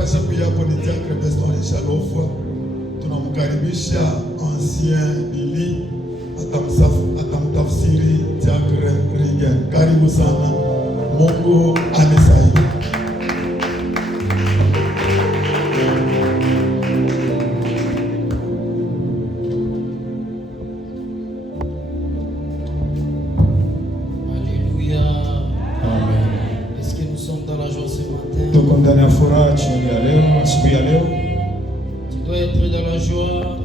amepasha kuyapo ni Diacre Beston Lishalofwa. Tunamkaribisha ancien Lili atamtafsiri Diacre Rigen. Karibu sana. Mungu anisaidie. Ndani ya furaha jioni ya leo, asubuhi ya leo. Tu dois être dans la joie.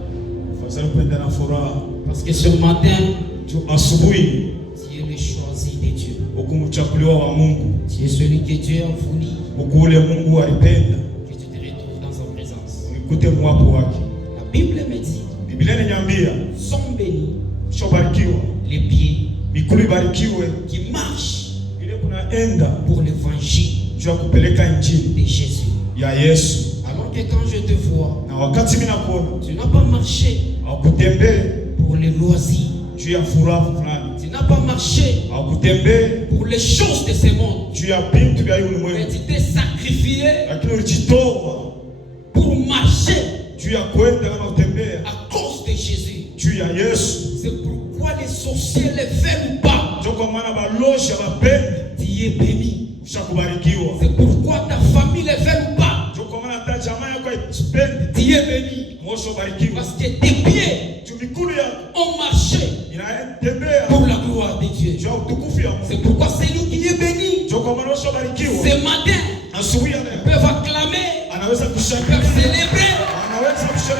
Fazali kupenda na furaha. Parce que ce matin, tu asubuhi, tu es le choisi de Dieu. Ukumchaguliwa wa Mungu. Tu es celui que Dieu a voulu. Ukule Mungu alipenda. Que tu te retrouves dans sa présence. Ukute mwapo wake. La Bible me dit. Biblia inaniambia, sont bénis shobarikiwa les pieds mikulu ibarikiwe qui marchent ile kunaenda pour l'évangile juu ya kupeleka injili de Jésus. Ya Yesu. Alors que quand je te vois, na wakati mimi nakuona, tu n'as pas marché pour les loisirs. Juu ya furaha fulani. Tu n'as pas marché pour les choses de ce monde. Juu ya bintu vya ulimwengu. Mais tu t'es sacrifié lakini ulijitoa pour marcher juu ya kwenda kama utembea à cause de Jésus. Juu ya Yesu. C'est pourquoi les sorciers le veulent pas. Ndio kwa maana balosha bapende. Tu es béni. C'est pourquoi ta famille ne veut pas. Ndio kwa maana ta jamaa yako haipende. Tu es béni. Parce que tes pieds ont marché pour la gloire de Dieu. C'est pourquoi c'est nous qui est béni. Ce matin, ils peuvent acclamer, ils peuvent célébrer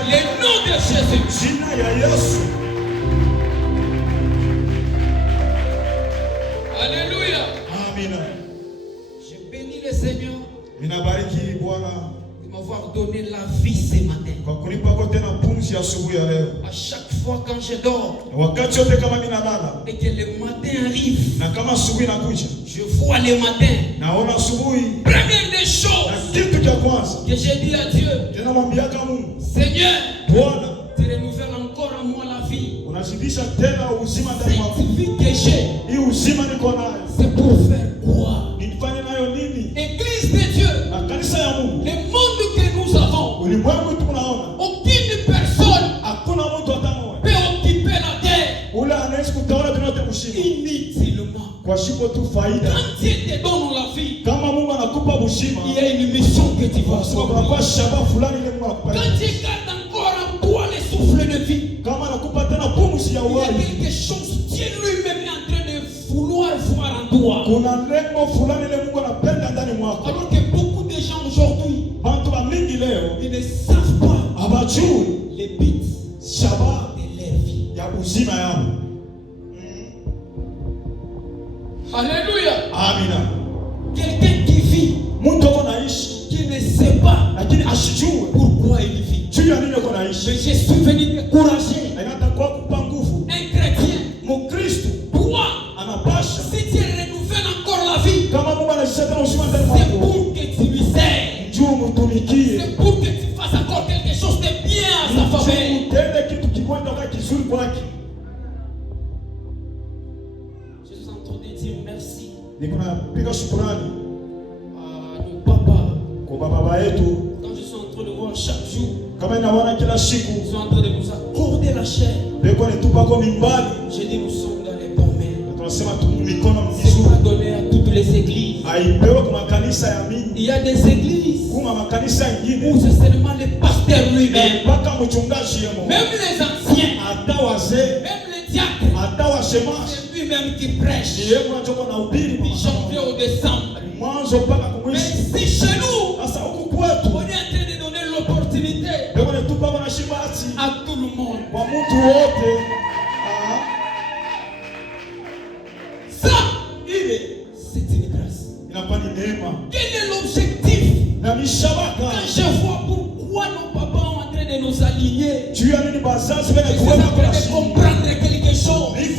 le nom de Jésus. Alléluia. Amen. Je bénis le Seigneur de m'avoir donné la vie ce matin. À chaque fois quand je dors et que le matin arrive, je vois le matin. Première des choses que j'ai dit à Dieu, Seigneur, tu renouvelles encore à moi la vie. Cette vie que j'ai, c'est pour faire quoi? Église de Dieu, le monde que nous avons, aucune personne peut occuper la terre inutilement. Quand Dieu te donne la vie, il y a une mission que tu vas accomplir. Quand Dieu garde encore en toi le souffle de vie, il y a quelque chose, Dieu lui-même est en train de vouloir voir en toi. Alors que beaucoup de gens aujourd'hui, ils ne savent pas les buts de leur vie. Alléluia. Amina. Quelqu'un qui vit, qui ne sait pas pourquoi il vit. Mais je suis venu t'encourager. Un chrétien, toi, si Dieu renouvelle encore la vie, c'est pour que tu lui sers. C'est pour que tu fasses encore quelque chose de bien à sa famille. Je suis en train de dire merci à nos papas. Quand je suis en train de voir chaque jour, ils sont en train de nous accorder la chair. Je dis nous sommes dans les bonnes mains. C'est pas donné à toutes les églises. Il y a des églises où c'est seulement le pasteur lui-même. Même les anciens, même les diacres, c'est lui-même qui prêche. Du janvier au décembre. Mais si chez nous, on est en train de donner l'opportunité à tout le monde. Ça, c'est une grâce. Quel est l'objectif? Quand je vois pourquoi nos papas sont en train de nous aligner, ils sont en train de comprendre quelque chose. Ils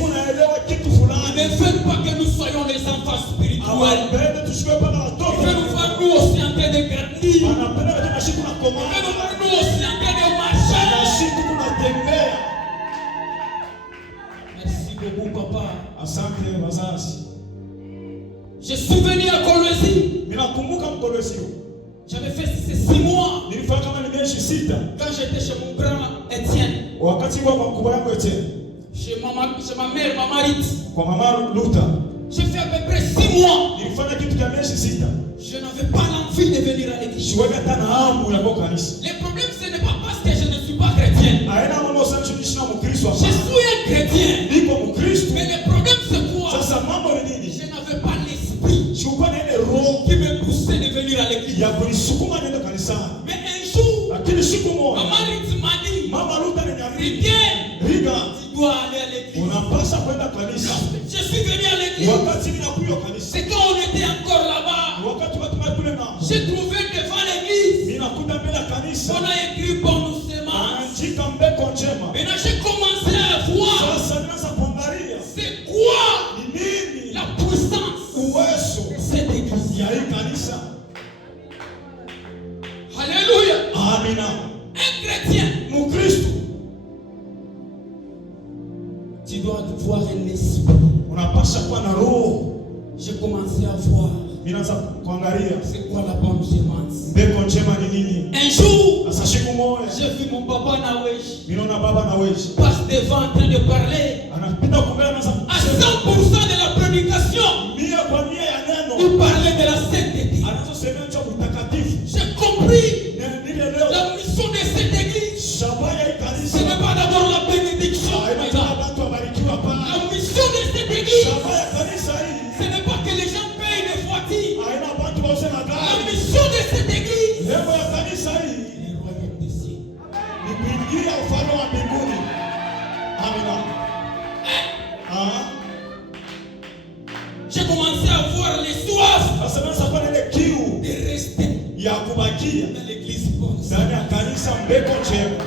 ne veulent pas que nous soyons les enfants spirituels. Ils veulent nous voir nous aussi en train de grandir. Ils veulent nous voir nous aussi en train de marcher. Merci beaucoup, papa. Je suis venu à Colosie. J'avais fait ces 6 mois. Nilifanya kama ni miezi 6. Quand j'étais chez mon grand Étienne. Wakati kwa mkubwa yangu Etienne. Chez ma mère, Maman Rit. Kwa mama Luta. J'ai fait à peu près 6 mois. Nilifanya kitu kama miezi 6. Je n'avais pas l'envie de venir à l'église. Siweka tena hamu ya kwa kanisa. Le problème ce n'est pas parce que je ne suis pas chrétien. Haina mambo sana tunaishi na Mkristo hapa. Je suis un chrétien. Niko Mkristo. Mais le problème c'est quoi? Sasa mambo ni nini? Je n'avais pas l'esprit Sikuwa na ile roho qui me poussait de venir à l'église. ya kunisukuma niende kanisani. Mais un jour, Lakini siku moja Maman Rit m'a dit, Mama Luta aliniambia, Riga, tu dois aller à l'église. unapaswa kwenda kanisa. Je suis venu à l'église. Wakati ninakuja kanisa. C'est quand on était encore là-bas. Wakati watu kule na J'ai trouvé devant l'église. ninakuta mbele ya kanisa. On a écrit pour nous semences. Anaandika mbeko njema. Maintenant j'ai commencé à voir. Sasa ninaanza kuangalia C'est quoi ni nini la puissance uwezo de cette église. ya hii kanisa. Alléluia. Amina. Un chrétien, Mkristo tu dois voir un esprit. unapaswa kuwa na roho. J'ai commencé à voir. Ninaanza kuangalia C'est quoi la bonne semence. mbeko njema ni nini. Un jour, Sasa siku moja j'ai vu mon papa Nawesh ninaona baba na wewe passe devant en train de parler. anapita kumbele na À 100% de la prédication, mia kwa mia ya neno il parlait de la sainteté. anazosema cha utakatifu. J'ai compris Nile leo la mission de cette église. shabaya hii Ce kanisa n'est pas d'abord la bénédiction. haina watu wabarikiwa pa. La mission de cette église, Shabaya kanisa hii ce n'est pas que les gens payent des voitures. haina watu wauze La magari. mission de cette église, Lengo ya kanisa hii le royaume des cieux. ni kuingia ufalme wa mbinguni. Amina. J'ai commencé à voir les soifs Sasa naanza kuwa na ile kiu de rester ya kubakia dans l'église bonne. ndani ya kanisa mbeko njema.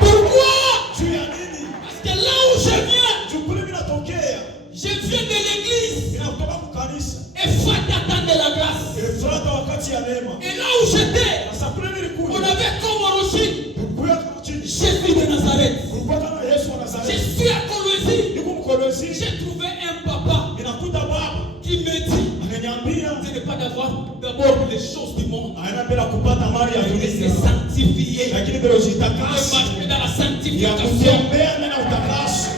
Pourquoi? Juu ya nini? Parce que là où je viens, Juu kule mimi natokea, je viens de l'église. ninatoka kwa kanisa. Et foi d'attendre de la grâce. Ilifurata wakati ya neema. Et là où j'étais, Sasa kule on nilikuja. avait comme origine Nilikuja kama chini. Jésus de Nazareth. Kulikuwa kama Yesu wa Je Nazareti. suis à Colosie. Niko Mkolosi. J'ai trouvé un papa Ninakuta baba qui me dit, ananiambia ce n'est pas d'avoir d'abord les choses du monde, aina bila kupata mali ya mais de se dunia. sanctifier, Lakini bila de ujitakasi marcher dans la ya sanctification. kutembea ndani ya utakaso.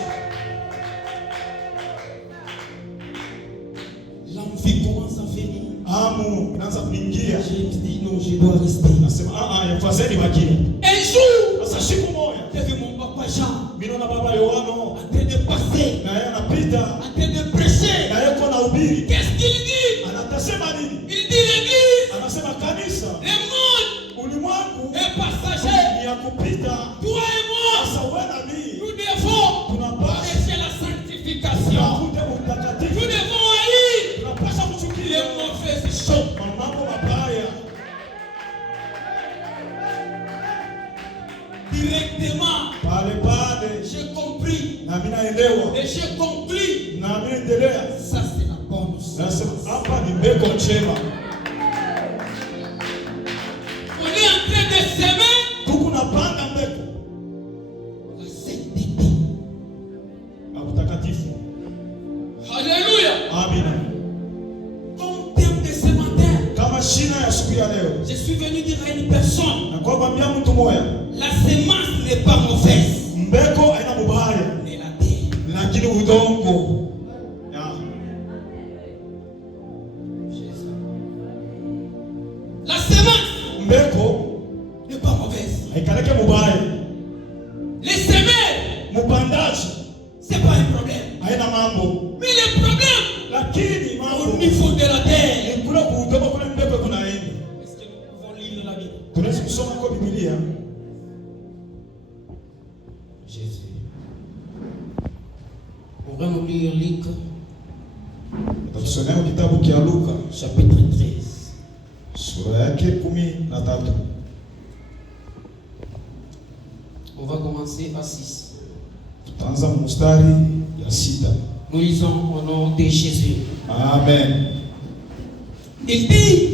L'envie commence à venir. Hamu inaanza kuingia. Je me dis non, je dois rester. Nasema yafazeni bakie. Un jour, Sasa siku moja j'ai vu mon papa Jean mimi naona baba Yohano en train de passer, na yeye anapita en train de prêcher. na yeye kuna ubiri. Qu'est-ce qu'il dit? Anatasema nini? Il dit l'église, Anasema kanisa le monde ulimwengu est passager. ni ya kupita. Toi et moi, Sasa wewe na mimi nous devons tunapaswa prêcher la sanctification. kute utakatifu. Nous devons haïr Tunapaswa les kuchukia mauvaises choses. mambo mabaya. Directement, Pale pale j'ai compris na mimi naelewa et j'ai conclu. na mimi endelea. Ça, c'est la bonne Nasema chose. hapa ni mbeko njema. On est en train de s'aimer Tuko napanda mbeko la sainteté. na utakatifu. Alléluia. Amina. Comme thème de ce matin, Kama shina ya siku ya leo je suis venu dire à une personne, na kwa kwambia mtu moja, la semence n'est pas mauvaise, mbeko haina mubaya, mais la terre. lakini udongo ya La semence mbeko n'est pas mauvaise. haikaleke mubaya. Les semeurs, Mupandaji c'est pas un problème. haina mambo, Mais le problème, lakini au mambo niveau de la terre. ni kule kuudongo kule mbeko kunaenda. Est-ce que nous pouvons lire la Bible? Tunaweza kusoma kwa Biblia. Jésus. On va nous lire Luc, Tutasomea kitabu cha Luka chapitre 13. sura yake 13. On va commencer à 6. Tutaanza mstari ya 6. Nous lisons au nom de Jésus. Amen. Il dit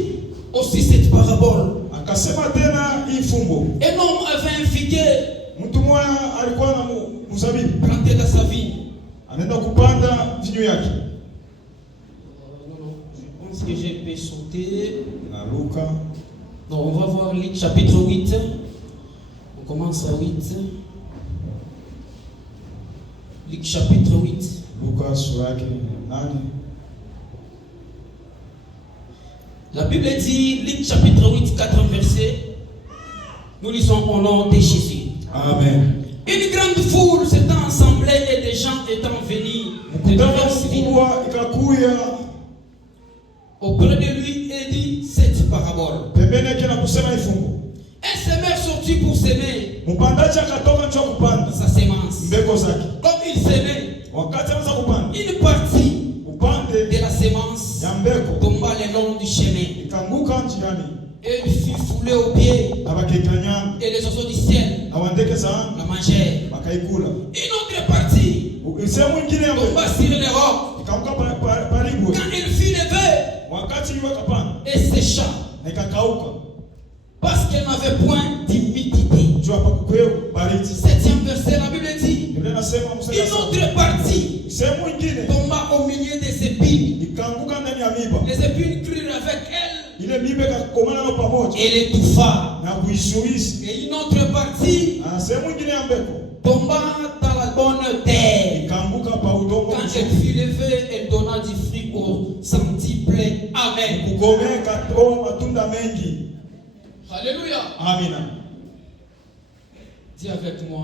aussi cette parabole. Akasema tena hii fumbo. Un homme avait un figuier Mtu mmoja alikuwa na mzabibu, planté dans sa vigne. anaenda kupanda vinyo yake. Non, on pense que j'ai pu sauter. Na Luka. Donc on va voir Luc chapitre 8. On commence à 8. Luc chapitre 8. Luka sura yake 8. La Bible dit, Luc chapitre 8, 4 versets. Nous lisons au nom de Jésus. Amen. Une grande foule s'étant assemblée et des gens étant venus de diverses villes auprès de lui et dit cette parabole. Un semeur sortit pour s'aimer sa semence. Comme il s'aimait, une partie de la semence tomba le long du chemin. Et il fut foulé aux pieds. Et les oiseaux du ciel la mangèrent. Une autre partie tomba sur les rocs. Quand il fut levé et sécha, parce qu'elle n'avait point d'humidité. 7e verset, la Bible dit, une autre partie tomba au milieu des épines. Les épines crurent avec elle et l'étouffa. Et une autre partie tomba dans la bonne terre. Quand elle fut levée, elle donna du fruit au centuple. Amen. Alléluia. Amina. Dis avec moi,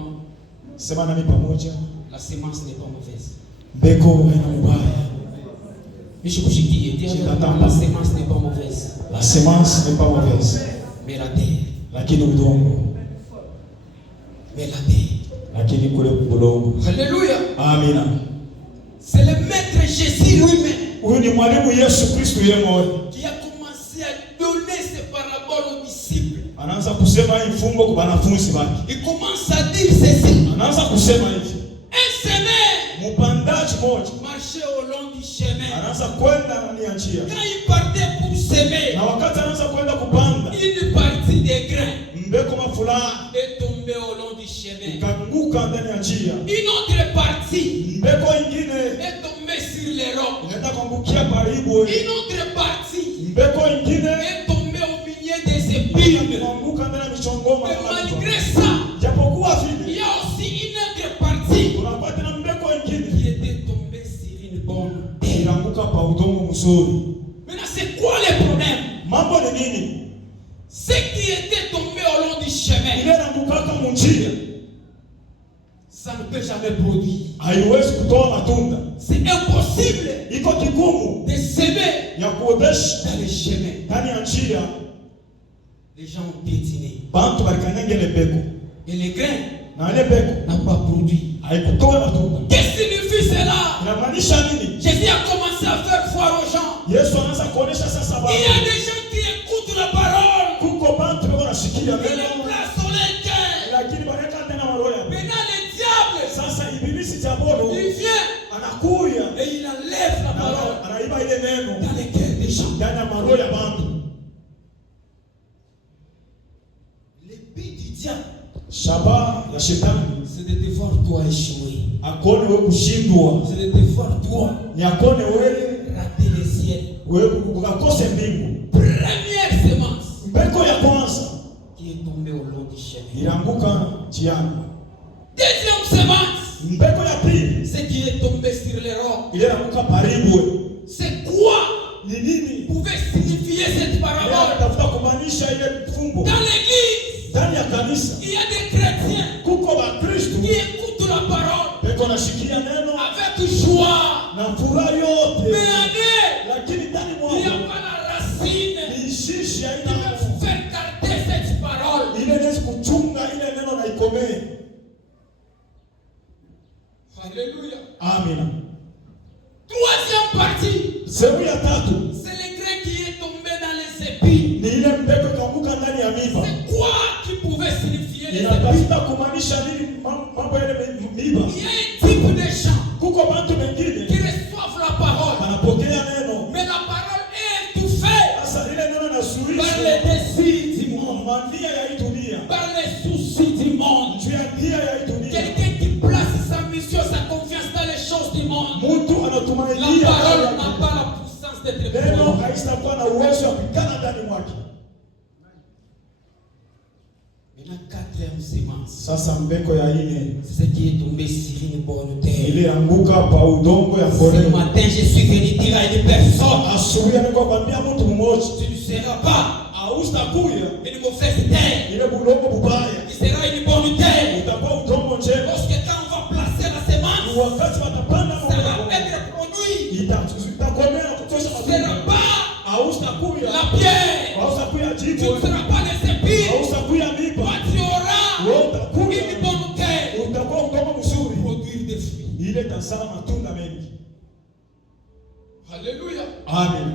Sema nami pamoja. la semence n'est pas mauvaise. Mbeko haina mubaya. Dis avec moi, la semence n'est pas mauvaise. La semence n'est pas mauvaise. Mais la terre. Lakini udongo. Mais la terre. Lakini kule udongo. Alléluia. Amina. C'est le maître Jésus lui-même. Huyu ni mwalimu Yesu Kristo yeye mwenyewe. Qui a commencé à donner ces paraboles aux disciples. Anaanza kusema hii mfungo kwa wanafunzi wake. Il commence à dire ceci. Anaanza kusema hivi. Un semeur Mpandaji mmoja marchait au long du chemin. anaanza kwenda ndani ya njia. Quand il partait pour semer, Na wakati anaanza kwenda kupanda, une partie des grains mbeko mafulani est tombée au long du chemin. ikaanguka ndani ya njia. Une autre partie Mbeko ingine est tombée sur les rocs. inaenda kuangukia karibu. Une autre partie Mbeko ingine est tombée au milieu des épines. inaanguka ndani ya michongoma. Mais malgré ça, Japokuwa il vile y a aussi une autre partie unapata na mbeko ingine qui était tombée sur une bonne terre. inaanguka pa udongo mzuri. Maintenant, c'est quoi le problème? Mambo ni nini? Ce qui était tombé au long du chemin, Ile inaangukaka munjia ça ne peut jamais produire. haiwezi kutoa matunda. C'est impossible Iko kigumu de semer ya kuodesha dans les chemins. ndani ya njia. Les gens ont piétiné. Bantu balikanyange ile mbeko Et les grains na ile mbeko n'ont pas produit. haikutoa matunda. Qu'est-ce que signifie cela? Inamaanisha nini? Jésus a commencé à faire foire aux gens. Yesu anaanza kuonesha sasa Il y baba. a des gens qui écoutent la parole. Kuko bantu bako nasikia Ils neno le placent sur leur cœur. lakini baneka tena maroya. Maintenant, le diable, Sasa ibilisi jabono il vient anakuya et il enlève la parole na anaiba ile neno dans les cœurs des gens. ndani ya maroya bantu. Le but du diable, Shaba ya shetani c'est de te voir toi échouer. akone wewe kushindwa, C'est de te voir toi ni akone wewe rater le ciel. ukakose mbingu. Première semence Mbeko ya kwanza qui est tombée au long du chemin. ilianguka njiani. Deuxième semence, Mbeko ya pili c'est qui est tombé sur les rocs. ilianguka paribu. C'est quoi Ni nini? pouvait signifier cette parabole? Tafuta kumaanisha ile fumbo. Dans l'église, Ndani ya kanisa il y a des chrétiens kuko Bakristo qui écoutent la parole beko nashikia neno avec joie. na furaha yote, Mais en lakini ndani il n'y a mwao pas la racine ni shishi qui haina va faire garder cette parole. ile inaweza kuchunga ile neno na ikomee. Alléluia. Amina. Troisième partie, Sehemu ya tatu c'est le grain qui est tombé dans les épines. ni ile mbeko ikaanguka ndani ya miba. C'est quoi qui pouvait signifier les épines? Inatafuta kumaanisha nini mambo yale miba? Il y a un type de gens Kuko bantu qui wengine reçoivent la parole, wanapokea neno, mais la parole est étouffée sasa ile neno par nasurisha les désirs du monde, mania ya hii dunia, par les soucis du monde. juu ya nia ya hii dunia. Quelqu'un qui place sa mission, sa confiance dans les choses du monde. Mtu La anatumainia parole n'a pas la puissance chance d'être neno prolongé. haitakuwa na uwezo wa kupigana ndani mwake. Maintenant, quatrième semence. Sasa mbeko ya ine C'est ce qui est tombé sur une bonne terre. ilianguka pa udongo ya Ce koreo. matin, je suis venu dire à une personne, Asubuhi nilikuwa kwambia mtu mmoja, tu ne seras pas hautakuya une mauvaise terre. ile bulongo bubaya, Il sera une bonne terre. utakuwa udongo njema. Parce que quand on va placer la semence, Wakati watapanda ça va mbegu être produit. itakomea kutosha Tu ne seras matunda. pas Hautakuya, la pierre. hautakuya Tu jiwe, ne seras pas les épines. hautakuya miba. Toi, tu auras Wewe utakuya, une bonne terre. utakuwa udongo mzuri, Produire des fruits. ile itazaa matunda mengi. Alléluia. Amen.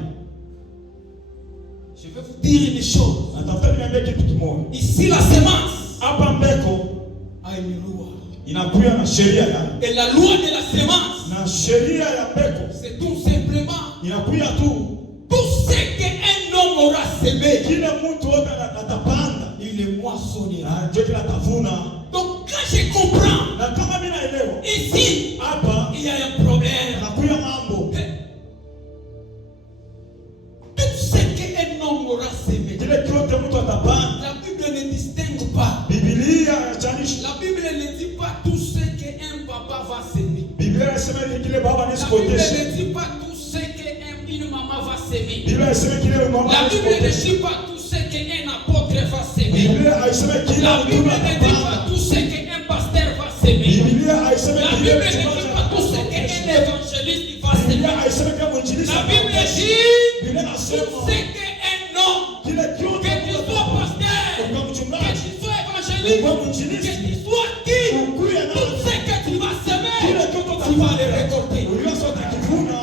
Je vais vous dire une chose. Natafuta niambie kitu kimoja. Ici, la semence Hapa mbeko a une loi. inakuya na sheria yake. Et la loi de la semence, Na sheria ya mbeko c'est tout simplement inakuya tu tout ce qu'un homme aura semé, kile mtu wote atapanda il le moissonnera. na ndio kile atavuna. Donc, quand je comprends, Na kama mimi naelewa ici, hapa il y a un problème. nakuya mambo Tout ce qu'un homme aura semé, kile kyote mtu atapanda. la Bible ne distingue pas. Biblia inachalisha. La Bible ne dit pas tout ce qu'un papa va semer. Biblia inasema kile baba La Bible nisikotesha. ne dit pas tout ce qu'une maman va semer. Biblia inasema kile mama La Bible ne nisikotesha. dit pas tout ce qu'un apôtre va semer. Biblia haisema kile La Bible mtume ne dit pas atapanda. tout ce qu'un pasteur va semer. Biblia haisema La kile Bible ne mtume dit pas tout ce qu'un atapanda. évangéliste va Biblia semer. haisema kile mwinjilisti La Bible atapanda. dit Biblia tout inasema ce qu'un homme, kile que kyote tu sois pasteur, kwa que mchungaji tu sois évangéliste, que tu sois qui, ukuya tout na ce que tu vas semer, kile kyote tu vas le récolter. Uliweza utakivuna.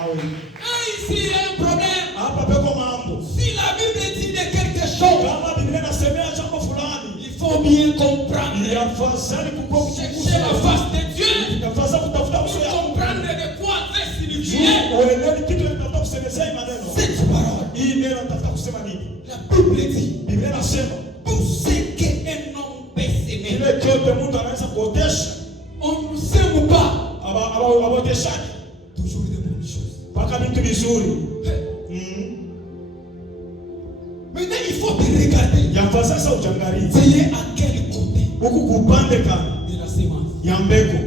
Awe. Ah, ici il y a un problème. Hapa peko mambo. Si la Bible dit de quelque chose, Kama Biblia inasemea jambo fulani, il faut bien comprendre. ni afadhali kukua Chercher la face de Dieu Ni afadhali kutafuta pour uso ya Mungu. comprendre de quoi veut signifier Uelewe kitu kinatafuta kusemezea hii maneno. cette parole. Hii neno natafuta kusema nini? La Bible dit Biblia inasema tout ce qu'un homme peut semer. kile kyote mtu anaweza kuotesha, On ne sème pas abaoteshaji toujours de bonnes choses. mpaka vitu vizuri. Maintenant, il faut te regarder. Yafaa sasa ujangalie Tu es à quel côté huku kupande kani de la semence? ya mbegu.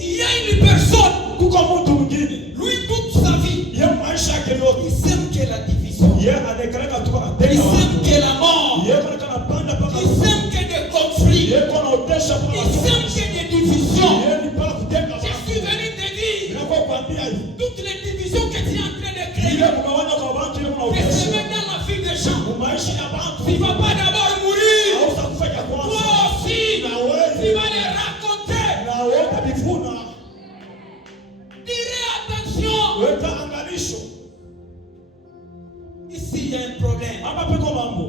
Il y a une personne, Kuko mtu mwingine lui toute sa vie, ye maisha yake yote il sème que la division. ye anaekaleka tu Il anateka sème watu, que la mort. ye kana kanapanda mpaka Il sème que des conflits. ye kana otesha Il mpaka sème que des divisions. ye ni mpaka kuteka Je watu. suis venu te dire, Inakuwa kuambia hivi toutes les divisions que tu es en train de créer, ile kugawanya kwa watu ile de unaotesha semer dans la vie des gens. maisha ya watu Tu ne vas pas d'abord mourir. hautakufanya Toi kwanza aussi, na tu wewe vas les raconter. na wote bivuna. Tirez attention. Weka angalisho Ici, il y a un problème. hapa peko mambo.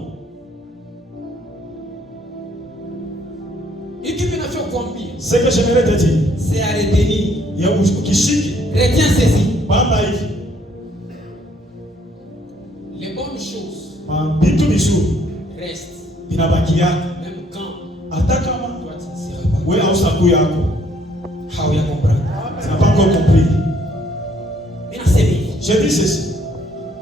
Et tu m'as fait combien? Ce que j'aimerais te dire C'est à retenir. ya ukishiki Retiens ceci. bamba hivi Les bonnes choses vitu vizuri restent. vinabaki yako Même quand hata kama toi tu ne seras pas. wewe hausaku yako How you comprendre? tu n'as pas encore compris. Maintenant, c'est bien. Je dis ceci,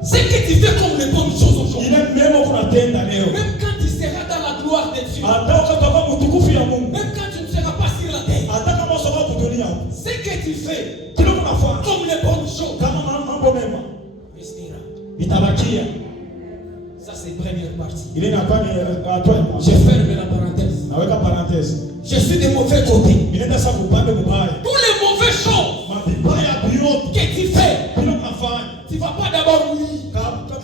Ce que tu fais comme les bonnes choses aujourd'hui, ile mema kunatenda leo même quand tu seras dans la gloire de Dieu, hata wakati wa utukufu ya Mungu, même quand tu ne seras pas sur la terre, hata kama usoma kudunia ce que tu fais kile kunafanya comme les bonnes choses kama mambo mema restera. itabakia. Ça, c'est la première partie. Ile inakuwa ni hatua ya Je kwanza. ferme la parenthèse. Naweka parenthèse. Je suis de mauvais côté. Inaenda sasa kupande mbaya. Tous les mauvais choses Mabibaya biote que tu fais, kile unafanya tu ne vas pas d'abord mourir. kabla Tu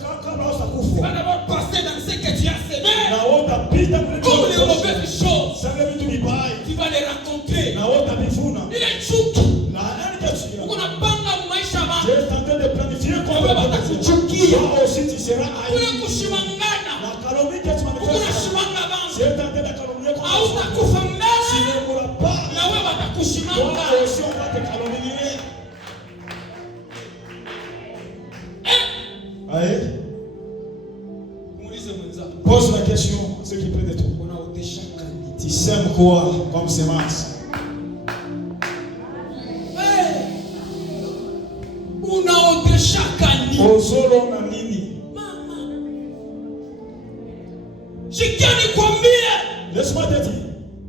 usakufa vas d'abord passer dans ce que tu as semé. na wewe utapita kule Comme les mauvaises choses, sasa vitu vibaya tu vas les rencontrer. na wewe utavivuna. Il est chuki. La nani kesho Unapanga maisha je yako. suis en train de planifier Wewe comment watakuchukia. toi aussi tu seras Kuna haï. kushimangana. La calomnie que tu Kuna manifestes, shimanga je bantu. suis en train de calomnier comme ça. Hautakufa Tu mbele. ne pourras pas. Na wewe Toi watakushimanga. aussi on va te calomnier. Aïe. Muulize mwenzako. Pose la question à ceux qui près de toi. Unaotesha kanisa. Tu sèmes quoi comme semence? Ozolo na nini? Mama. Shikani kwambie. Laisse-moi te dire.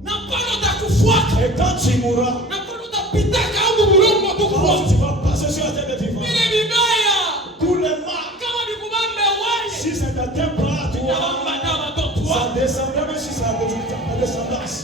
Na pano takufuata. Et quand tu mourras, Na pano tapitaka au bulongo quand tukufuata. tu vas passer sur la terre des vivants, Ile vibaya. tous les mal, Kama nikubambe wewe. si ça ne t'atteint pas, toi, Nabamba na watoto ça wako. descendra même si ça a descendance.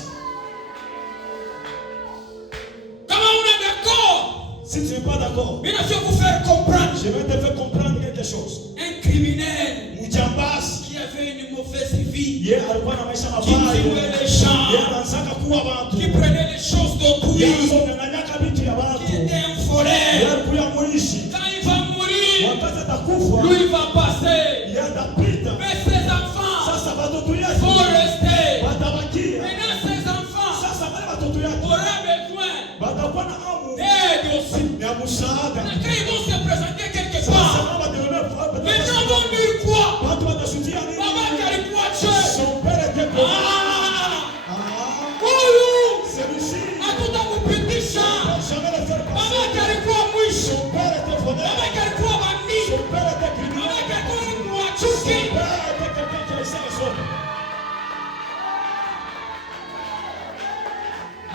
Kama una d'accord. Si tu n'es pas d'accord, Mimi nafia kufaire comprendre. je vais te faire comprendre quelque chose. Un criminel Mujambazi, qui avait une mauvaise vie, yeye alikuwa na maisha qui mabaya. tuait les gens, Yeye anaanzaka kuwa watu. qui prenait les choses d'autrui, Yeye anazong'ang'anyaka vitu ya watu. qui était un Yeye voleur. alikuwa mwishi. Quand il va mourir, Wakati atakufa, lui il va passer. yeye atapita. Mais ses enfants Sasa watoto vont yake rester. watabakia. Maintenant ses enfants Sasa wale watoto yake auront besoin watakuwa na hamu d'aide aussi. ya msaada. Maintenant quand ils vont se présenter quelque Sasa part, kama wataona les gens vont dire quoi? watu watashutia nini? Baba alikuwa chef. Son père était comme Ah! ah, Huyu celui-ci hatutakupitisha. jamais le faire passer. Baba alikuwa mwisho. Son père était voleur. Baba alikuwa bandii. Son père était Baba criminel. alikuwa mtu wa Son chuki. père était quelqu'un qui laissait les autres.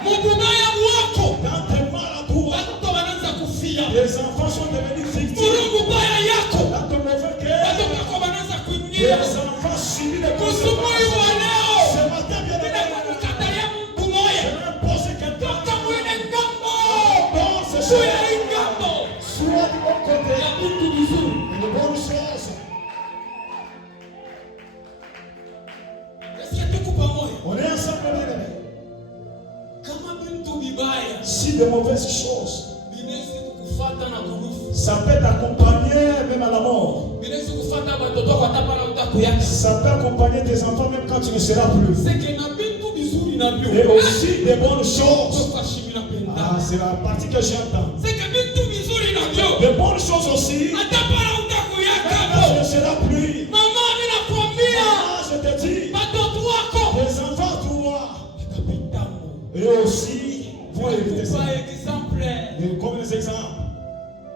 Mubaya wako. Dans tes mal à toi, Watoto wanaanza kufia. les enfants sont devenus victimes. Mulungu baya yako. Dans ton mauvais cœur, Watoto wako wanaanza les kuingia. enfants subissent les Kusumui wa conséquences. leo. Ce matin, bien Bila aimé, kukatalia mtu je moya. vais poser quelqu'un Toka mwene ngambo. dans ce Kuya chemin. hii ngambo. Soit du bon côté, Ya vitu vizuri. une bonne chose. Est-ce que tuko pamoja? On est ensemble, bien aimé. Kama vitu vibaya Si de mauvaises choses, vinaweza kukufuata na kurufu. ça peut t'accompagner même à la mort. Vinaweza kufuata watoto wako hata pala utakuyaka. Ça peut accompagner tes enfants même quand tu ne seras plus. C'est que na vitu vizuri na Et vyo. aussi des bonnes choses. Toka shimi na penda. Ah, c'est la partie que j'entends. C'est que vitu vizuri na vyo. Des bonnes choses aussi. Hata pala Même utakuyaka. quand tu ne seras plus. Mama mimi nakwambia. Ah, je te dis, Watoto wako tes enfants, toi, watapitamo. eux aussi vont éviter ça. Par exemple, Et comme les exemples,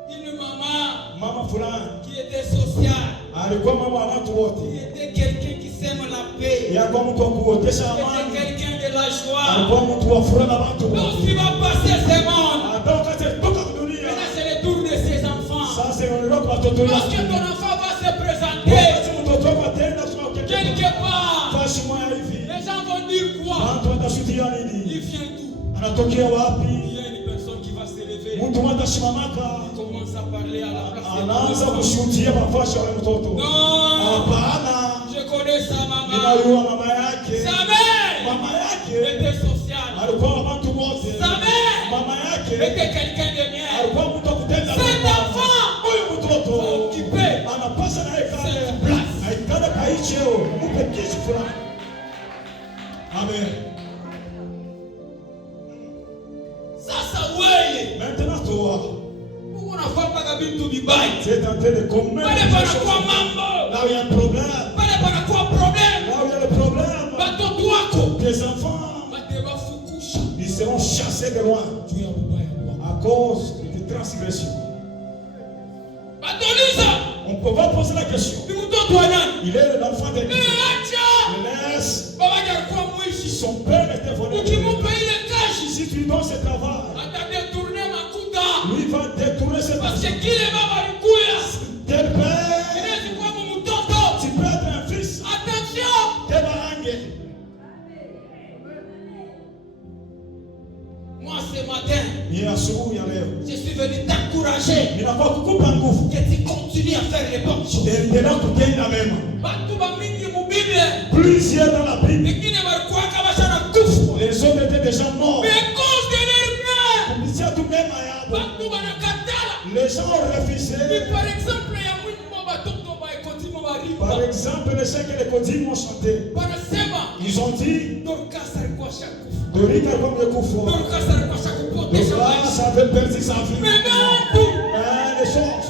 une maman mama fulani qui était sociale, alikuwa mama wa watu wote. qui était quelqu'un qui sème la paix, Alikuwa mtu wa kuotesha qui amani. était quelqu'un de la joie. Alikuwa mtu wa furaha na watu Lorsqu'il wote. va passer ce monde, Hata wakati alitoka dunia, maintenant c'est le tour de ses enfants. sasa inaondoka watoto Lorsque wake. ton enfant va se présenter Wakati mtoto wako ataenda kwa quelque part, fashi moya hivi, les gens vont dire quoi? watu watashuhudia nini? Il vient d'où? Anatokea wapi? Il y a une personne qui va se lever, Mtu mmoja atasimamaka, commence à parler à la place de anaanza l'enfant. kushuhudia mafashi ya yule mtoto. Non, Hapana, je connais sa maman. ninajua mama yake. Sa mère Mama yake était sociale. alikuwa wa watu wote. Sa mère Mama yake était quelqu'un de bien. alikuwa mtu wa kutenda Cet mema. enfant Huyu mtoto va occuper anapasa na cette ikale place. aikale kai cheo, upe kitu fulani. Amen. Sasa wewe Maintenant toi, uko unafanya vitu vibaya. tu es en train de commettre Pale des panakuwa choses. mambo. Là où il y a un problème, Pale panakuwa problem. là où il y a le problème, Watoto wako tes enfants, watawafukusha ils seront chassés de loin juu ya ubaya wako. à cause de tes transgressions. Batauliza On peut pas poser la question. ni mtoto wa nani? Il est l'enfant de Dieu. Acha Il laisse. baba yake alikuwa mwishi. Son père était volé. Ukimupa ile kazi Si tu lui donnes ce travail, atadetourner makuta. lui va détourner ce Parce que travail. kile baba alikuya Tel père, inaweza kuwa mtoto. tu peux être un fils. Attention, Tel barangue. moi ce matin, Ni asubuhi ya leo. je suis venu t'encourager Ninafaa kukupa nguvu. que tu continues à faire les bonnes choses. Endelea kutenda mema. Watu wa mingi mubiblia Plusieurs dans la Bible, wengine walikuwa kama sana kufa. les hommes étaient déjà morts. Mais à cause de leur mère, Kupitia tu mema yao. watu wanakatala. Les gens ont refusé. Ni par exemple ya mwimbo watoto wa ekotimo Par warimba. exemple, les chants que les codines ont chanté. Wanasema Ils ont dit, Dorcas alikuwa shakufa. Dorika alikuwa mekufa. Dorcas alikuwa shakupoteza Dorcas maisha. avait perdu sa vie. Mais Mungu Les choses.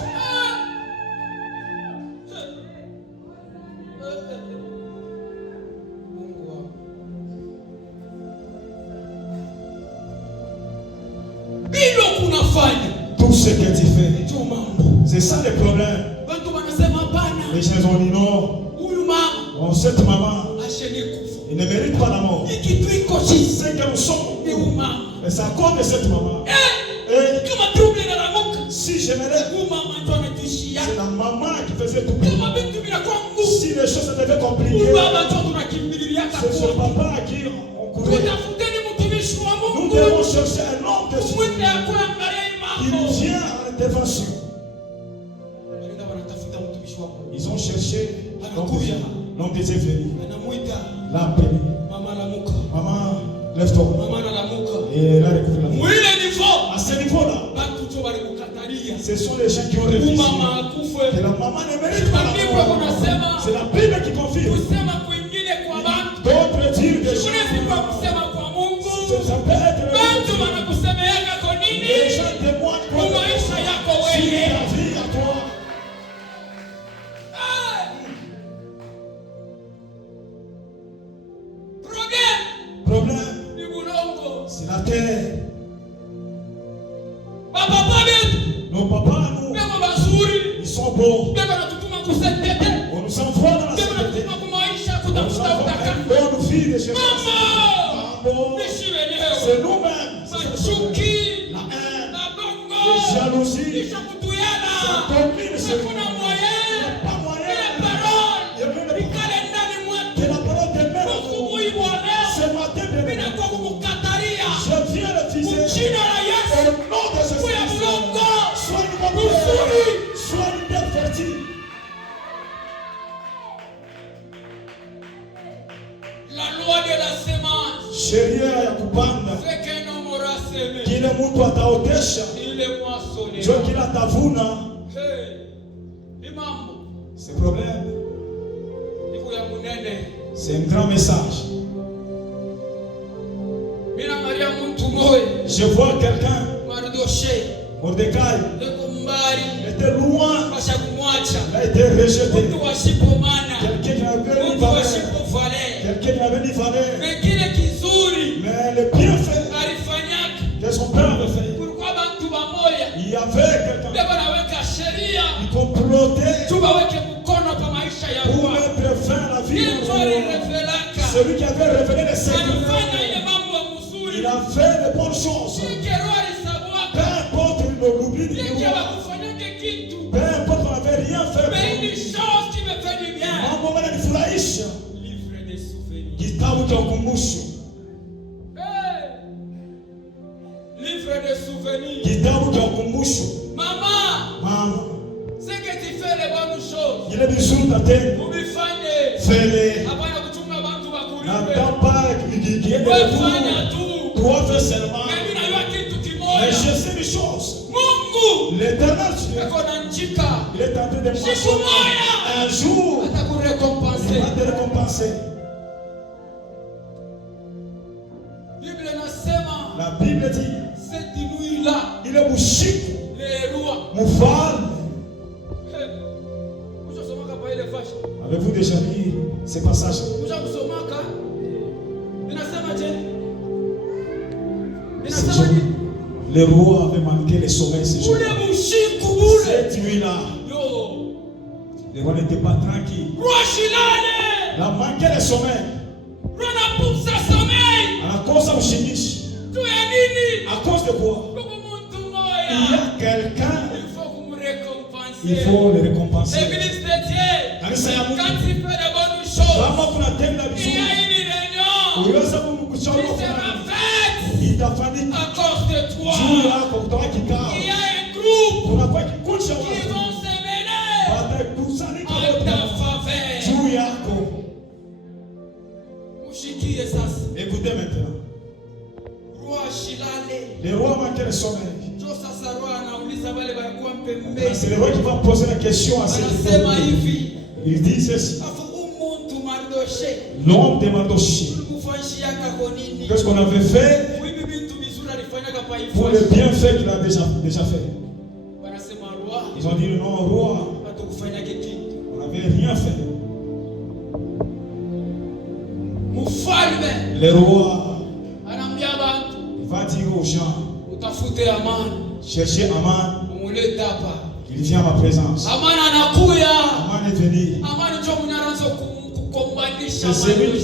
bilo kunafanya Tout ce que tu fais, ndio mambo. c'est ça le problème. Watu Les gens ont dit non. On cette maman, il ne mérite pas la mort. C'est qu'elle sombre. Et c'est à cause de cette maman. Si je me lève, c'est la maman qui faisait tout. Si les choses devaient compliquer, c'est son papa à qui on courait. Nous devons chercher un homme de Dieu qui vient en intervention. Ils ont cherché l'homme de Dieu venu. L'appelé. Maman, lève-toi. Et là, recouvre la. À ce niveau-là, ce sont les gens qui ont refusé. Que la maman ne mérite pas la mort. C'est la Bible qui confirme. D'autres disent des choses. Ça peut être les gens témoignent pour ta vie à toi. Problème. C'est la terre. Nos papas, nous, ils sont beaux. On nous envoie dans la société. On nous envoie une bonne vie de chez nous. C'est nous-mêmes. La haine, la jalousie, ça domine ce monde. Il n'y a pas moyen. Il y a même que la parole de mère. Ce matin, je viens le viser. Au nom de Jésus. Sois une bonne terre. Sois une terre fertile. La loi de la semence. Sheria ya kupanda. C'est qu'un homme aura semé. Kile mtu ataotesha. Il est moissonné. Ndio kila atavuna. Ce problème, c'est un grand message. Je vois quelqu'un, Mordecai, était loin, il a été rejeté. Quelqu'un qui avait une valeur, quelqu'un qui avait une valeur, mais le bienfait que son père avait fait, il y avait quelqu'un qui complotait pour mettre fin à la vie. Celui qui avait révélé les secrets, il a fait de bonnes choses. Peu importe l'oubli du roi, peu importe qu'on n'avait rien fait pour lui, mambo ananifurahisha kitabu cha ukumbusho, kitabu cha ukumbusho. Mama, ile vizuri tatenda fele n'attends pas qu'il y ait des retours. Toi fais seulement. Mais je sais une chose. L'Éternel Dieu, il est en train de mentionner un jour, il va te récompenser. La Bible dit, cette nuit-là, il est mouchiku, les rois. moufal. Avez-vous déjà lu ces passages? Les rois avaient manqué le sommeil ce jour. Cette nuit-là, les rois n'étaient pas tranquilles. Il a manqué le sommeil. À cause de Ushinishi. À cause de quoi? Il y a quelqu'un, il faut le récompenser. Quand il fait de bonnes choses, il sera fait à cause de toi. Il y a un groupe qui vont se mêler en ta faveur. Écoutez maintenant. Les rois manquaient le sommeil. C'est le roi qui va poser la question à ces gens. Il dit ceci. L'homme de Mardochée. Qu'est-ce qu'on avait fait pour le bienfait qu'il a déjà fait? Ils ont dit non au roi. On n'avait rien fait. Le roi, il va dire aux gens, cherchez Aman, Il vient à ma présence. Amani anakuya. Amani est venu. Amani ndio mnaanza kukombanisha C'est celui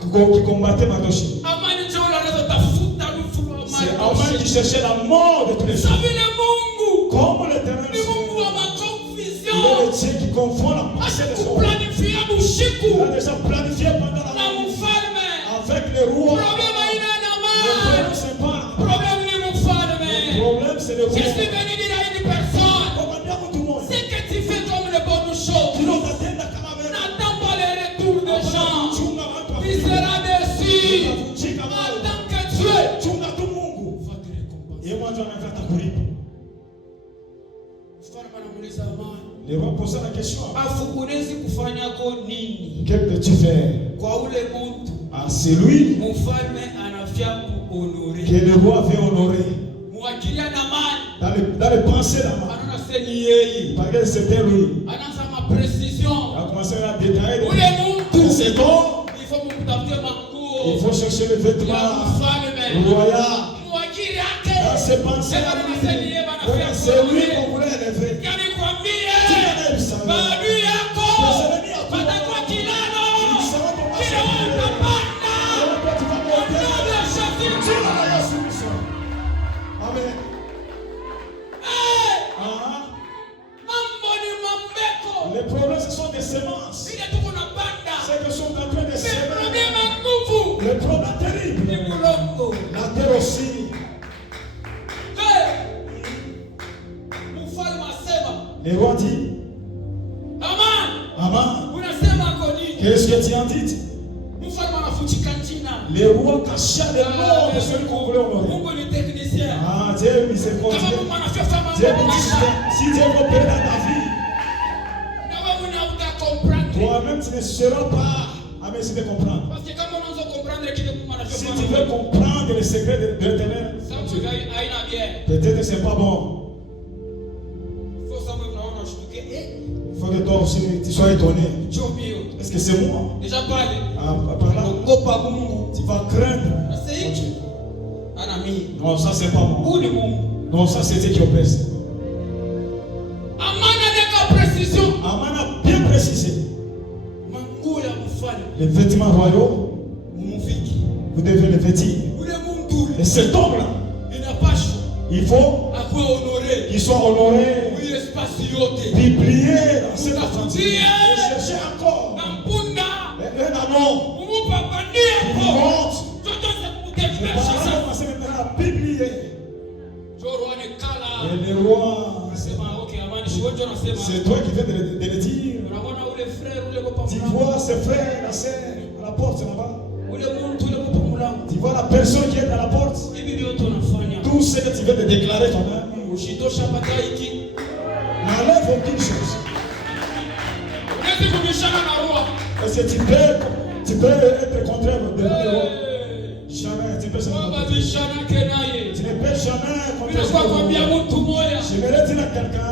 qui combattait Madoshi. Amani ndio anaanza tafuta mtu wa Amani. C'est Amani qui cherchait la mort de tous les jours. Savile Mungu. Comme l'Éternel. Ni Mungu wa maconfusion. Il est le Dieu qui confond la pensée des hommes. Planifié bushiku. Il a déjà planifié pendant la nuit. Avec les rois. Le problème c'est pas. Le problème c'est le roi. Je suis venu dire à une personne. Ce que tu fais comme les bonnes choses. N'attends pas le retour des gens. Tu seras déçu. Attends que Dieu va te récompenser. Le roi posa la question. Que peux-tu faire? Ah, c'est lui que le roi avait honoré. Dans les pensées d'Aman. Parce que c'était lui. Il a commencé à détailler. C'est bon. Il faut chercher les vêtements royaux. Dans ses pensées, c'est lui qu'on voulait élever. Les problèmes, ce sont des semences. C'est que sont en train de semer. Le problème terrible. La terre aussi. Le roi dit, Aman, qu'est-ce que tu en dis? Le roi cacha le nom de celui qu'on voulait honorer. Ah, Dieu est miséricordieux. Dieu est miséricordieux. Si Dieu veut opérer dans ta vie, toi-même tu ne seras pas à mesure de comprendre. Si tu veux comprendre les secrets de l'Éternel, peut-être que ce n'est pas bon. Il faut que toi aussi tu sois étonné. Est-ce que c'est moi? Ah, par là, tu vas craindre. Non, ça c'est pas moi. Non, ça c'est Dieu qui opère. Aman a bien précisé. Les vêtements royaux, vous devez les vêtir. Et cet homme-là, il faut qu'il soit honoré, publié dans cette Atlantique. Et chercher encore un anon qui monte. Les paroles commencent maintenant à publier. Et le roi, c'est toi qui viens de le dire. Tu vois ses frères, la sœur, à la porte là-bas. Tu vois la personne qui est à la porte. Tout ce que tu viens de déclarer toi-même. N'enlève aucune chose. Est-ce que tu peux être contraire devant le roi? Jamais, tu peux jamais. Tu ne peux jamais contraire. J'aimerais dire à quelqu'un,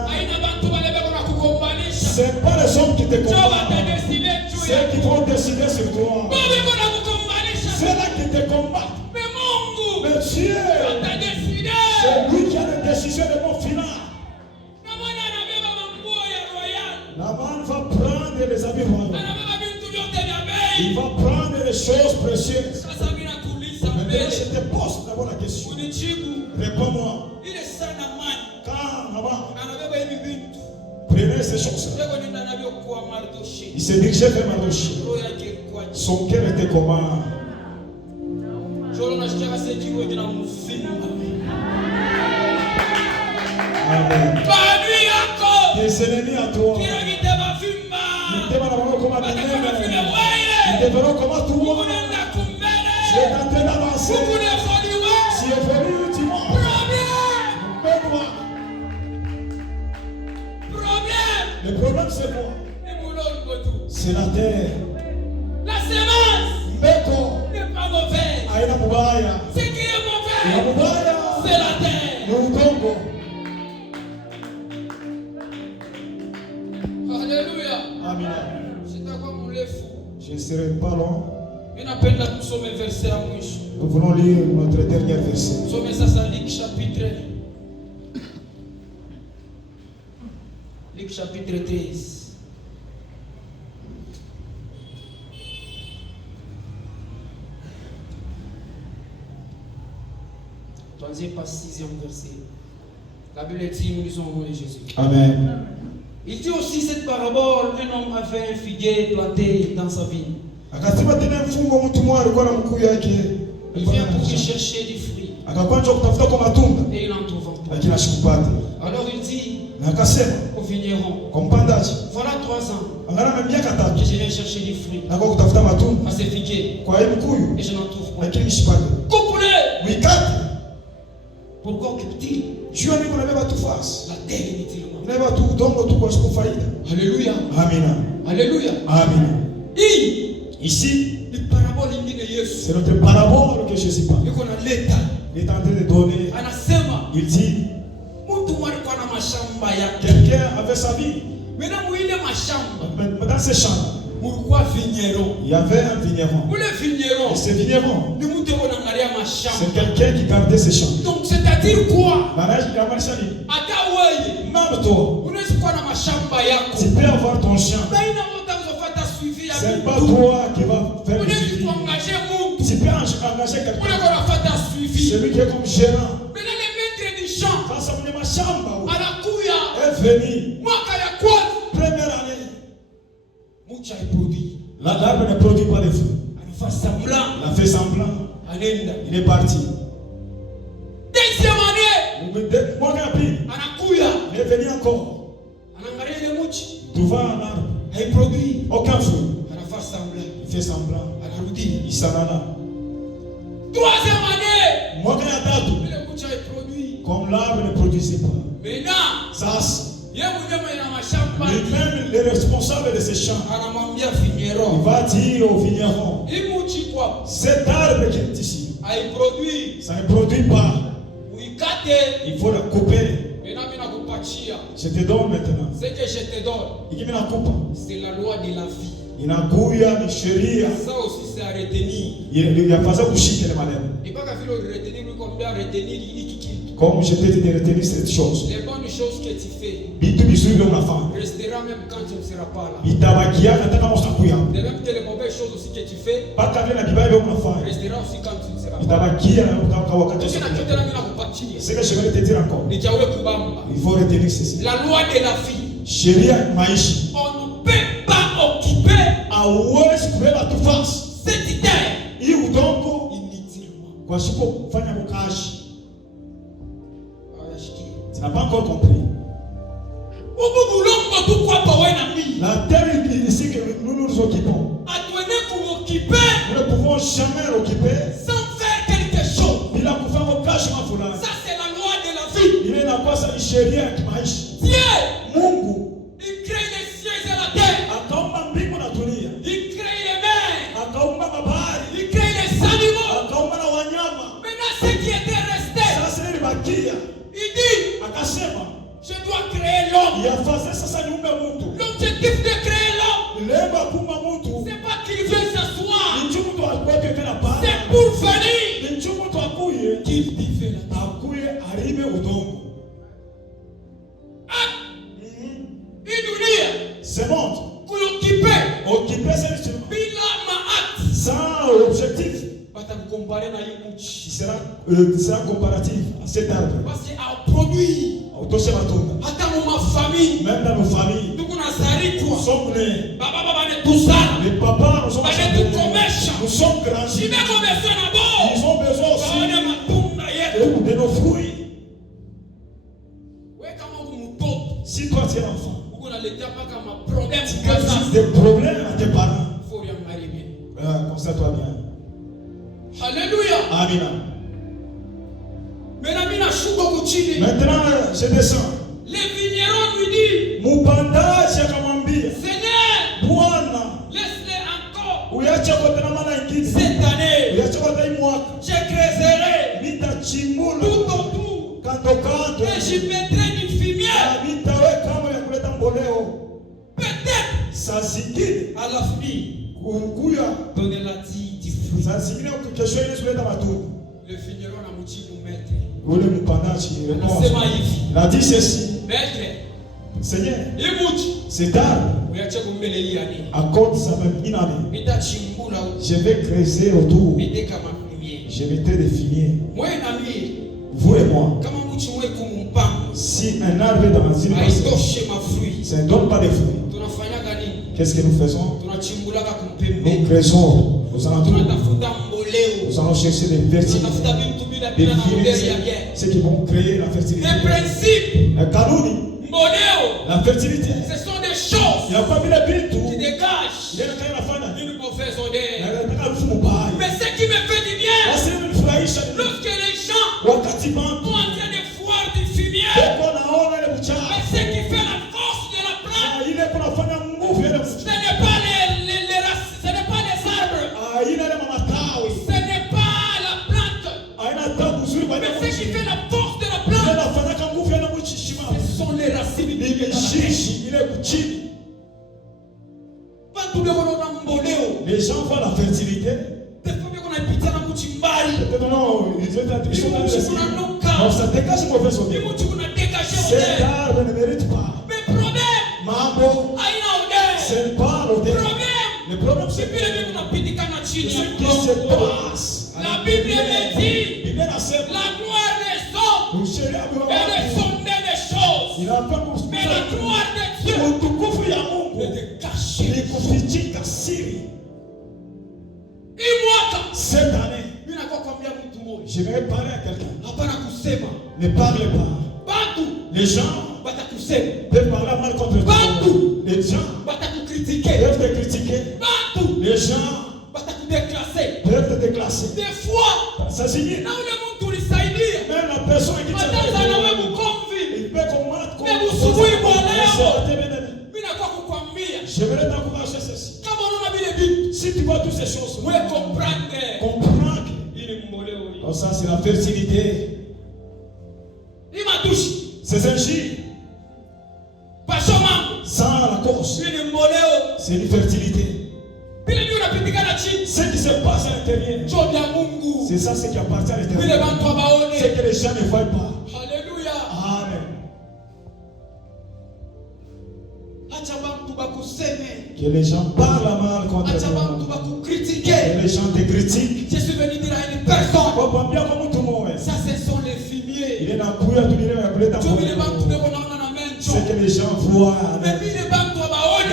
ce n'est pas les hommes qui te combattent. C'est qui vont décider sur toi. C'est là qui te combattent. Mais Dieu, c'est lui qui a la décision de mon final. Aman va prendre les habits royaux. Il va prendre les choses précieuses. Maintenant, je te pose d'abord la question. Réponds-moi. Quand Aman prenait ces choses-là, il s'est dirigé vers Mardochée. Son cœur était comment? Amen. Des ennemis à toi. Ils devront comment toi. Tu es en train d'avancer. Si évolue, tu montes. Le problème c'est quoi? C'est la terre. La semence n'est pas mauvaise. Ce qui est mauvais, c'est la terre. Alléluia. Amen. Je ne serai pas long. Nous voulons lire notre dernier verset. Luc chapitre 13. Troisième pas 6e verset. La Bible dit, nous lisons au nom de Jésus. Amen. Il dit aussi cette parabole, un homme avait un figuier planté dans sa vigne. Akasema tena mfungo mtu mmoja alikuwa na mkuu yake. Il vient pour chercher du fruit. Akakwanja kutafuta kwa matunda. Et il en trouve pas. Lakini ashikupata. Alors il dit Na akasema au vigneron, kwa mpandaji, voilà 3 ans angalia miaka que 3 je viens chercher du fruit na kwa kutafuta matunda à ce figuier kwa hiyo mkuyu, et je n'en trouve pas. lakini nishipate. Coupe-le. Mwikate. Pourquoi occupe-t-il Jua niko nabeba tu fasi. la terre inutilement? Nabeba tu udongo tu kwa siku faida. Alléluia. Amina. Alléluia. Amina. Ici, Ici, une parabole ingine Yesu. c'est notre parabole que Jésus parle. Yuko na leta. Il est en train de donner. Anasema Il dit, mtu alikuwa na mashamba yake. quelqu'un avait sa vie. Mena muile mashamba. Mais dans ces champs, Mulikuwa vigneron. il y avait un vigneron. Ule vigneron Et ce vigneron, ni mtu anaangalia c'est mashamba. quelqu'un qui gardait ses champs. Donc c'est-à-dire quoi? Hata wewe Même toi, unaweza kuwa na mashamba yako. tu peux avoir ton champ. Baina utazofuata suivi ya C'est pas Mungu. toi qui vas faire le Unaweza suivi. kuangalia Mungu. Tu peux engager Ule quelqu'un. kwa nafuata suivi. Celui qui est comme gérant. Mena le maître du champ Face à mon chambre, anakuya est venu. mwaka ya kwanza Première année, mucha iprodi. l'arbre ne produit pas de fruits. Anafanya semblant. Il a fait semblant. Anaenda. Il est parti. Deuxième année Moi, il anakuya est venu encore. anaangalia ile muchi Tu vas un arbre. haiprodi. Aucun fruit. Anafanya semblant. Il fait semblant. Anarudi. Il s'en alla. Troisième année Moi, quand il y a tatu, ile muchi haiprodi. comme l'arbre ne produisait pas. Maintenant Ça, yeye mwenyewe mwenye na mashamba lui-même, le responsable de ces champs, anamwambia il vigneron, va dire au vigneron, hii muchi kwa cet arbre qui est ici, haiprodi. ça ne produit pas. Uikate. Il faut la couper. Mimi nakupatia. Je te donne maintenant. Ce que je te donne, Il me la coupe. c'est la loi de la vie. Inakuya ni sheria. Ça aussi c'est à retenir. Il a pas kushika le maneno. Et pas qu'à faire le retenir, lui combien retenir hiki kitu. Comme je t'ai dit de retenir cette chose. Les bonnes choses que tu fais Bitu bizuri ndio unafanya. restera même quand tu ne seras pas là. Itabakia hata kama usakuya. De même que les mauvaises choses aussi que tu fais Paka vile na Biblia ndio unafanya. restera aussi quand tu ne seras pas là. Itabakia kwa wakati. Donc na chote na mimi nakupatia. C'est que je vais te dire encore. Nichawe kubamba. Il faut retenir ceci. La loi de la vie. Sheria maisha. On ne peut pas occuper Hauwezi kubeba tu fasi. cette terre Hii udongo inutilement. kwa siku kufanya mkashi. Ayashikia. Tu n'as pas encore compris. Ubu bulongo tu kwa pa wewe na mimi. La terre ici que nous nous occupons. Atuene kuoccuper Nous ne pouvons jamais l'occuper. sans faire quelque chose. Bila kufanya mkashi mafulani. Ça c'est la loi de la vie. Ile inakosa ni sheria ya kimaisha. Dieu, Mungu il crée les cieux et la terre. akaumba mbingu na dunia. Il crée les mers. Akaumba mabahari. Il crée les animaux. Akaumba na wanyama. Maintenant, ce qui était resté, Sasa ilibakia. il dit, Akasema je dois créer l'homme. yafase sasa niumbe mtu. L'objectif de créer l'homme, Lengo ya kuumba mtu c'est pas qu'il vienne s'asseoir. ni juu mtu akuweke tena pale. C'est pour venir Ni juu mtu akuye qu'il vive la terre. akuye alime udongo. Ah, une dunia, Ce monde kuoccuper, occupé c'est bila maat. sans objectif Batakukompare na hii qui nchi. sera comparatif à cet arbre. Parce qu'au produit, Autoshe matunda. hata mu famille, Même dans nos familles, tuko na zarikwa. nous sommes nés. Baba ne tusala. Les papas, nous sommes Banetukomesha. nous sommes grandis. Chimekomesha na bo. Ils ont besoin Baone aussi matunda yetu. de nos fruits. Wewe kama uko mtoto, Si toi tu es enfant, uko naletea mpaka ma problem tu kaza. causes des problèmes à tes parents. Faut riangalie bien. Constate-toi bien. Alléluia. Amina. Mais mimi nashuka kuchini. Maintenant, je descends. Le vigneron lui dit, Mpandaji akamwambia, Seigneur, Bwana, laisse-les encore uyache kwa tena maana ingine. cette année. Uyache kwa tena mwaka. Je creuserai Nitachimbula tout autour kando kando. et je mettrai du fumier. Nitaweka kama ya kuleta mboleo. Peut-être Saa zingine à l'avenir, kukuya, donnez-la du fruit. saa zingine kesho ile kuleta matunda. Le vigneron a mouchi pour maître. Ule mpandaji Anasema hivi, il a dit ceci. maître, Seigneur, cet arbre, accorde ça même une année. Je vais creuser autour. Je mettrai des fumiers. Vous et moi. Si un arbre est dans une parcelle, ça ne donne pas de fruits. Qu'est-ce que nous faisons? Nous creusons. Nous allons chercher des fertilités. Des fumiers, ceux qui vont créer la fertilité. La calonie. La fertilité. Ce sont des choses qui dégagent une mauvaise odeur. Mais ce qui me fait du bien, lorsque les gens sont en train de voir du fumier, mais ce qui fait la force de la plante, ce n'est pas les arbres, ce n'est pas la plante, mais ce qui fait la force de la plante, ce sont les racines. Les gens voient la fertilité. Ils sont dans le ciel. Donc ça dégage une mauvaise odeur. Cet arbre ne mérite pas. Mambo, ce n'est pas l'odeur. Le problème c'est ce qui se passe. La Bible me dit, la gloire des hommes est le sondé des choses, mais la gloire de Dieu est de cacher. Cette année, je vais parler à quelqu'un. Ne parlez pas. Les gens peuvent parler mal contre toi. Les gens peuvent te critiquer. Les gens peuvent te déclasser. Des fois, ça signifie même la personne qui il peut combattre. J'aimerais t'encourager ceci. Si tu vois toutes ces choses, comprendre. Oh, ça c'est la fertilité. C'est un gîte. Sans la cause, c'est une fertilité. Ce qui se passe à l'intérieur, c'est ça ce qui appartient à l'intérieur. C'est que les gens ne voient pas. Alléluia. Amen. Que les gens parlent mal contre toi. Que les gens te critiquent. Je suis venu dire à une personne, ça ce sont les fumiers. C'est que les gens voient. Mais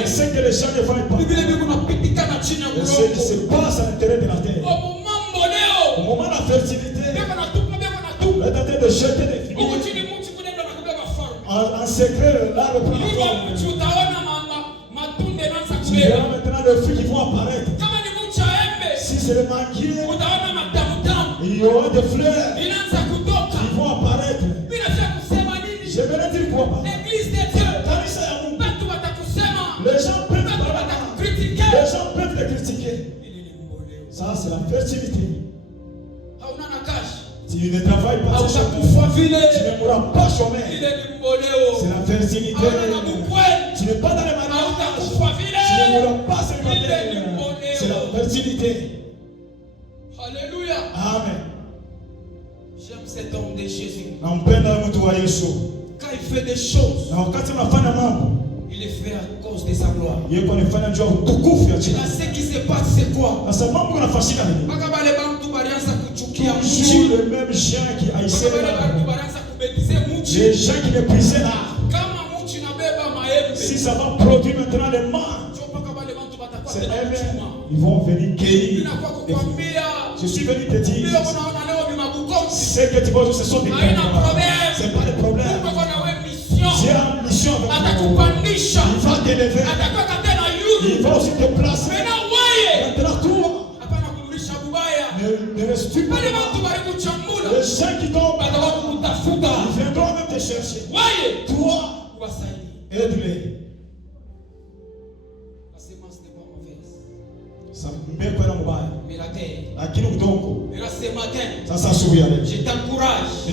c'est que les gens ne voient pas. Mais ce qui se passe à l'intérieur de la terre. Au moment de la fertilité, on est en train de jeter des fumiers. En secret, là, le premier. Tu verras maintenant les fruits qui vont apparaître. Si c'est le manguier, il y aura des fleurs qui vont apparaître. J'aimerais dire quoi? Les gens peuvent te critiquer. Les gens peuvent te critiquer. Ça, c'est la fertilité. Tu ne travailles pas, tu ne mourras pas chômeur. C'est la fertilité. Tu n'es pas dans les mariages. Tu ne mourras pas célibataire. C'est la fertilité. Alléluia. Amen. J'aime cet homme de Jésus. Quand il fait des choses, il les fait à cause de sa gloire. Et là, ce qui se passe, c'est quoi? Toujours le même chien qui haïssait les gens qui méprisaient l'art. Si ça va produire maintenant les mains, c'est eux-mêmes. Ils vont venir cueillir. Je suis venu te dire, ce que tu vois, ce sont des problèmes. Ce n'est pas des problèmes. J'ai une mission avec toi. Il va t'élever. Il va aussi te placer. Maintenant, toi, ne reste pas. Les gens qui tombent, ils viendront même te chercher. Toi, aide-les. La sémence n'est pas mauvaise. Ça me met pas dans le bail. Mais la terre. Et là ce matin, ça s'assouvit. je t'encourage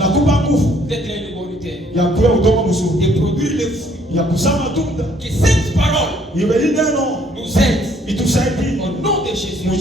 d'être une bonne terre. De produire les fruits. Que cette parole nous aide au nom de Jésus.